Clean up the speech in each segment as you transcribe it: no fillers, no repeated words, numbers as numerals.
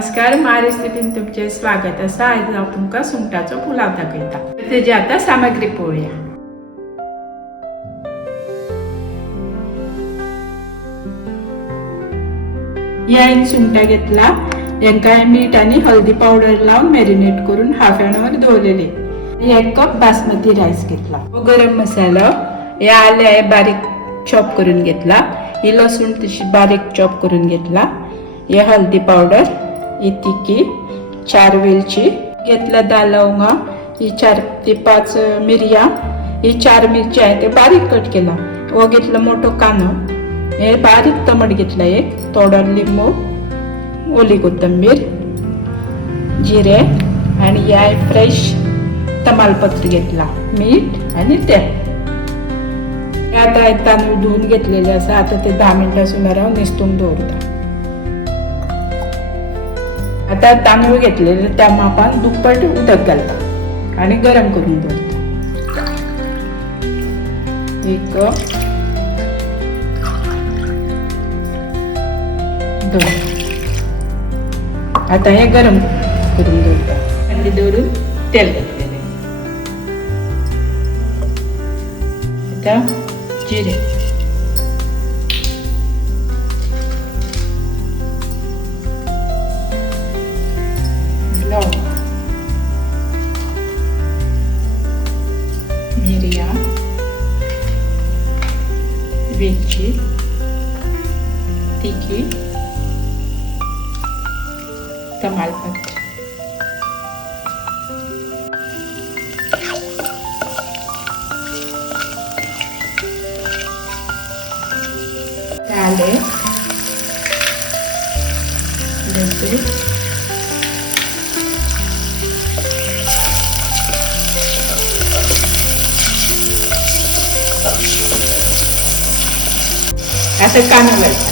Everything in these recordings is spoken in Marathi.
नमस्कार, माझ्या रेसिपीन तुमचे स्वागत असा. आज हांव तुमकां सुंगटाचो पुलाव दाखयता. तेजी आतां सामग्री पळोवया. हांवें सुंगटां घेतला. हांकां मीठ आनी हळदी पावडर लावन मॅरिनेट करून हाफ एन आवर दवरलेली. 1 कप बासमती रायस घेतला. गरम मसालो, हे आले बारीक चॉप करून घेतला. ही लसूण तशी बारीक चॉप करून घेतला. हे हळदी पावडर, ही तिखी, 4 वेलची घेतला. 10 लवंगा, ही 4 ते 5 मिरयां, ही 4 मिरची आहे ते बारीक कट केला. हो घेतला मोठो कांदो, हे बारीक टमाट घेतला. एक थोडो लिंबू, ओली कोथंबीर, जिरे आणि हे फ्रेश तमालपत्र घेतला. मीठ आणि तेल. आता तांदूळ धुवून घेतलेले असा. आता ते 10 मिनिटां सुमार हांव न्हिस्तूंक दवरता. आता तांदूळ घेतलेले त्या मापान दुप्पट उदक घालता आणि गरम करून दवरता. 1 2. आता हे गरम करून दवरता आणि दवरून तेल घातलेले. आता जिरे, लवंग, मिरयां, वेलची, तिखी, तमालपत्र. आले, लसूण, आता कांदा घालता.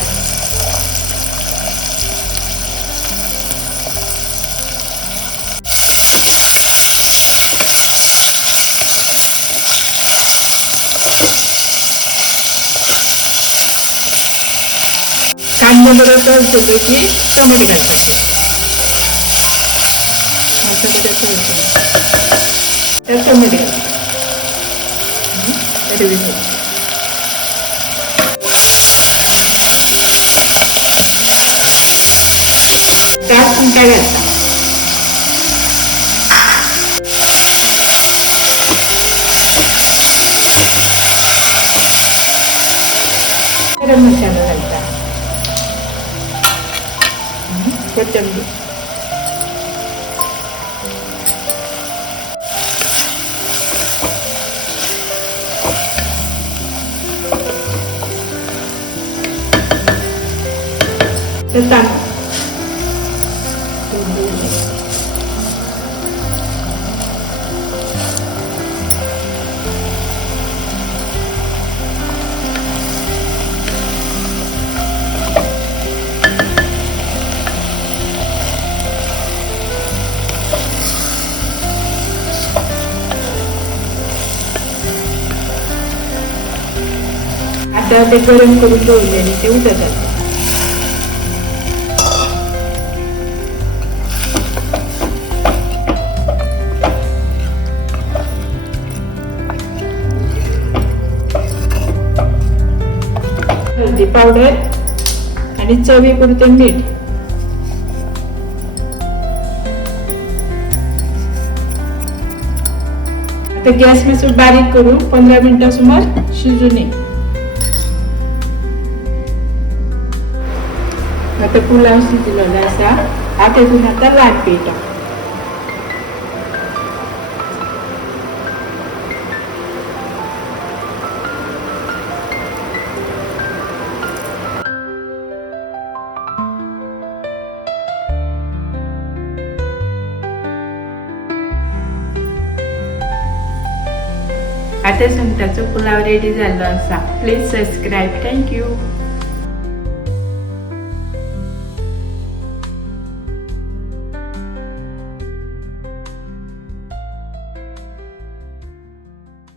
कांदे बरोबर झाले की टमाटे घालपाचे. आता टमाटे त्यात सुंगटां घालता. गरम मसाला घालता. कोथिंबीर, तांदूळ, आता ते गरम करून ठेवलेले ते उडत जातात. हळदी पावडर आणि चवीपुरते मीठ. आता गॅस मातसो बारीक करून 15 मिनिटां सुमार शिजून ये. आता पुलाव शिजलेला असा. आता हितून आता लाल पीठ. आता सुंगटाचो पुलाव रेडी झालो असा. Please subscribe. थँक्यू.